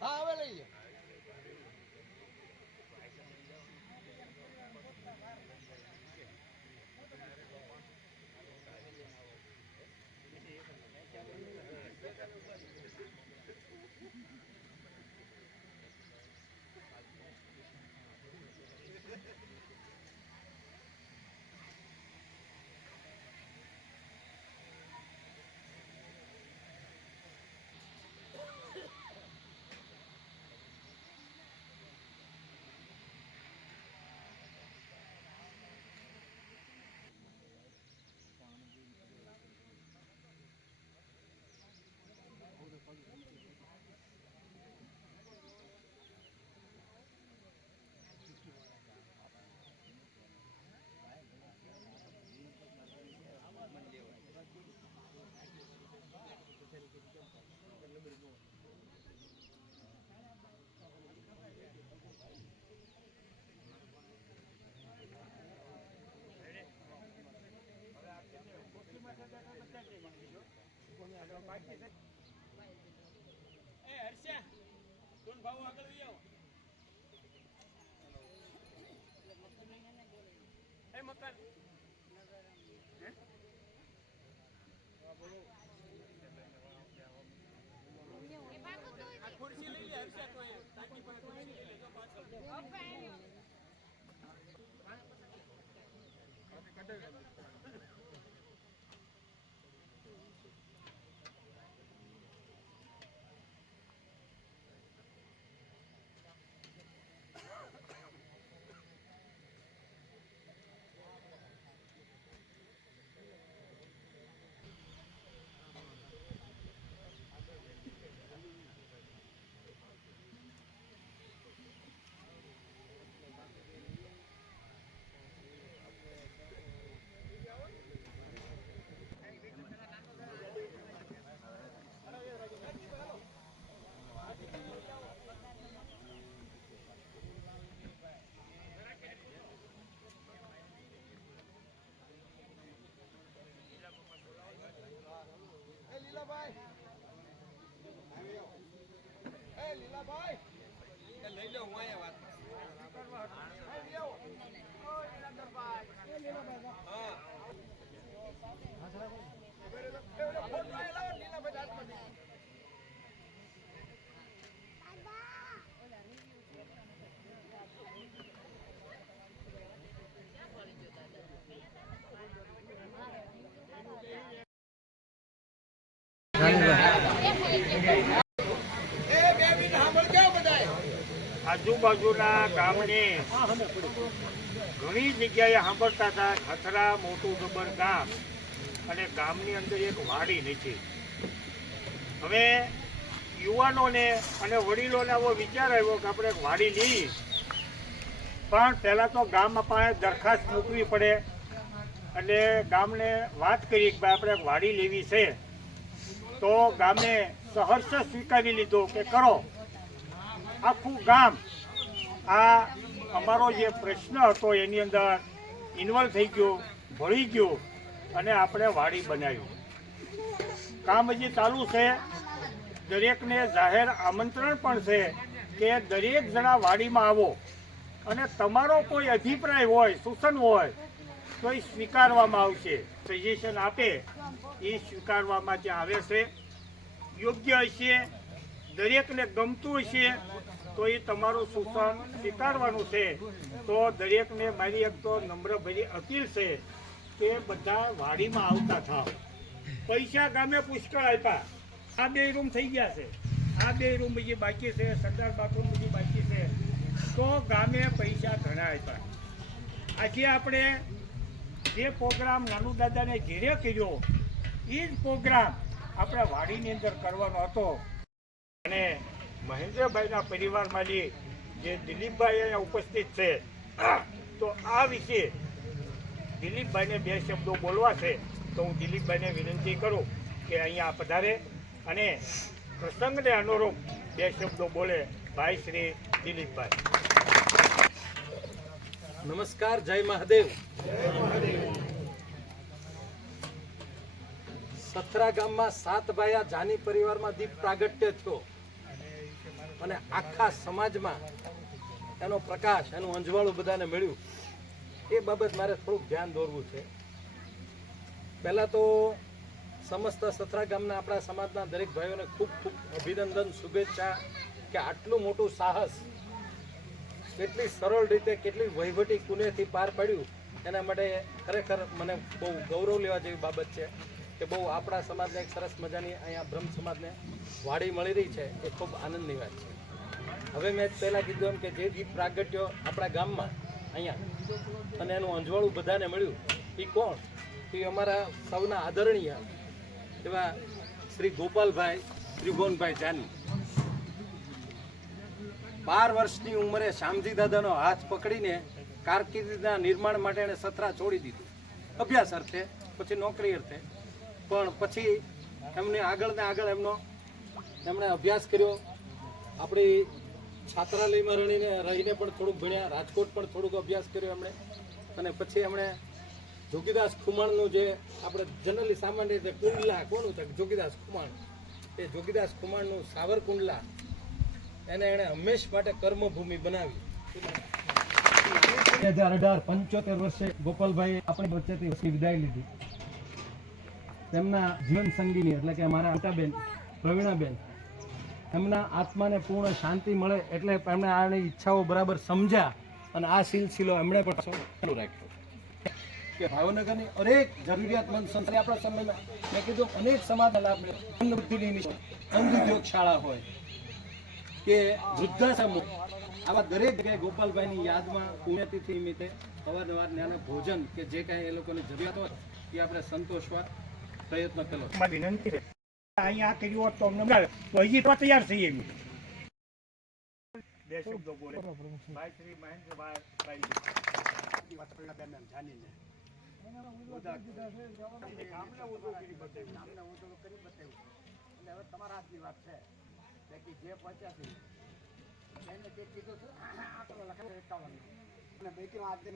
હા હવે લઈ લે. આજુબાજુના ગામને ઘણી જગ્યાએ સાંભળતા હતા ખતરા મોટું ગબર ગામ અને ગામની અંદર એક વાડી નથી. હવે યુવાનોને અને વડીલોને આવો વિચાર આવ્યો કે આપણે એક વાડી લઈએ, પણ પહેલાં તો ગામ પાસે દરખાસ્ત મૂકવી પડે અને ગામને વાત કરી કે ભાઈ આપણે એક વાડી લેવી છે. તો ગામે સહર્ષ સ્વીકારી લીધો કે કરો. આખું ગામ આ અમારો જે પ્રશ્ન હતો એની અંદર ઇન્વોલ્વ થઈ ગયો, ભળી ગયો અને આપણે વાડી બનાવ્યું. કામ હજી ચાલુ છે. દરેકને જાહેર આમંત્રણ પણ છે કે દરેક જણા વાડીમાં આવો અને તમારો કોઈ અભિપ્રાય હોય, સૂચન હોય તો એ સ્વીકારવામાં આવશે. સજેશન આપે એ સ્વીકારવામાં ત્યાં આવે છે. યોગ્ય હશે, દરેકને ગમતું હશે તો એ તમારું સૂચન સ્વીકારવાનું છે. તો દરેકને મારી એક તો નમ્રભરી અપીલ છે કે બધા વાડીમાં આવતા થાવ. પૈસા ગામે પુષ્કળ આપ્યા. આ 2 રૂમ થઈ ગયા છે, આ 2 રૂમ બીજી બાકી છે, સંડાસ બાથરૂમ બીજી બાકી છે. તો ગામે પૈસા ઘણા આપ્યા. આજે આપણે જે પ્રોગ્રામ નાનુ દાદાને ઘેરે કર્યો એ જ પ્રોગ્રામ આપણે વાડીની અંદર કરવાનો હતો. અને મહેન્દ્રભાઈના પરિવારમાંથી જે દિલીપભાઈ અહીંયા ઉપસ્થિત છે, તો આ વિશે દિલીપભાઈને 2 શબ્દો બોલવા છે. તો હું દિલીપભાઈને વિનંતી કરું કે અહીંયા પધારે અને પ્રસંગને અનુરૂપ 2 શબ્દો બોલે. ભાઈ શ્રી દિલીપભાઈ. નમસ્કાર, જય મહાદેવ. સથરા ગામમાં 7 ભાયા જાની પરિવારમાં દીપ પ્રાગટ્ય થયો અને આખા સમાજમાં એનો પ્રકાશ, એનું અંજવાળું બધાને મળ્યું. એ બાબત મારે થોડુંક ધ્યાન દોરવું છે. પહેલાં તો સમસ્ત સથરા ગામના આપણા સમાજના દરેક ભાઈઓને ખૂબ ખૂબ અભિનંદન, શુભેચ્છા કે આટલું મોટું સાહસ કેટલી સરળ રીતે, કેટલી વહીવટી કુનેથી પાર પાડ્યું. એના માટે ખરેખર મને બહુ ગૌરવ લેવા જેવી બાબત છે કે બહુ આપણા સમાજને એક સરસ મજાની અહીંયા બ્રહ્મ સમાજને વાડી મળી રહી છે. એ ખૂબ આનંદની વાત છે. હવે મેં પહેલાં કીધું એમ કે જે દીપ પ્રાગટ્યો આપણા ગામમાં અહીંયા અને એનું અંજવાળું બધાને મળ્યું, એ કોણ? એ અમારા સૌના આદરણીય એવા શ્રી ગોપાલભાઈ ત્રિભુવનભાઈ જાની. 12 વર્ષની ઉંમરે શ્યામજી દાદાનો હાથ પકડીને કારકિર્દીના નિર્માણ માટે એણે સથરા છોડી દીધું, અભ્યાસ અર્થે, પછી નોકરી અર્થે. પણ પછી એમને આગળ ને આગળ એમણે અભ્યાસ કર્યો. આપણી છાત્રાલયમાં રહીને પણ થોડુંક ભણ્યા, રાજકોટ પણ થોડુંક અભ્યાસ કર્યો એમણે. અને પછી એમણે જોગીદાસ ખુમાણનું, જે આપણે જનરલી સામાન્ય રીતે કુંડલા કોનું થાય, જોગીદાસ ખુમાણ, એ જોગીદાસ ખુમાણનું સાવરકુંડલા એણે હંમેશ માટે કર્મભૂમિ બનાવી. 2018 75 વર્ષે ગોપાલભાઈ આપણી વચ્ચેથી વિદાય લીધી. તેમના જીવન સંગીની એટલે કે અમારા આંટાબેન પ્રવીણાબેન, એમના આત્માને પૂર્ણ શાંતિ મળે એટલે એમણે આની ઈચ્છાઓ બરાબર સમજ્યા અને આ સિલસિલો એમણે પણ ચાલુ રાખ્યો કે ભાવનગરની અનેક જરૂરિયાતમંદ સંસ્થા આપણા સમયમાં મેં કીધું અનેક સમાજના લાભ મળે. અંધ ઉદ્યોગ શાળા હોય કે વૃદ્ધાશ્રમ, આવા દરેક જગ્યાએ ગોપાલભાઈની યાદમાં પુણ્યતિથિ નિમિત્તે અવારનવાર નાના ભોજન કે જે કાંઈ એ લોકોની જરૂરિયાત હોય એ આપણે સંતોષવા પ્રયત્ન કર્યો. વિનંતી છે અહીંયા કર્યું હોત તો અમને મળે તો હજી તો તૈયાર થઈ એવી. બે શબ્દો બોલે ભાઈ શ્રી મહેન્દ્રભાઈ જાનીને હવે તમારા હાથની વાત છે બાકી જે 85 એને તે કીધું છે આંકડો લખાય 51 અને બેટીમાં આજે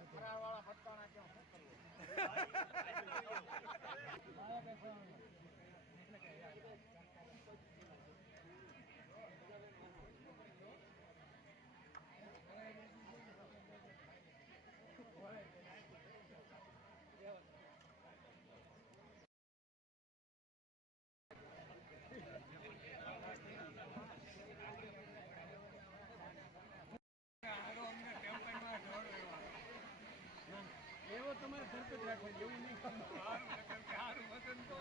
બધા ફરાળવાળા ફટકાણા કેમ શું કરવું? એવો તમારે સરપંચ રાખવો એવું નહીં સારું વતન તો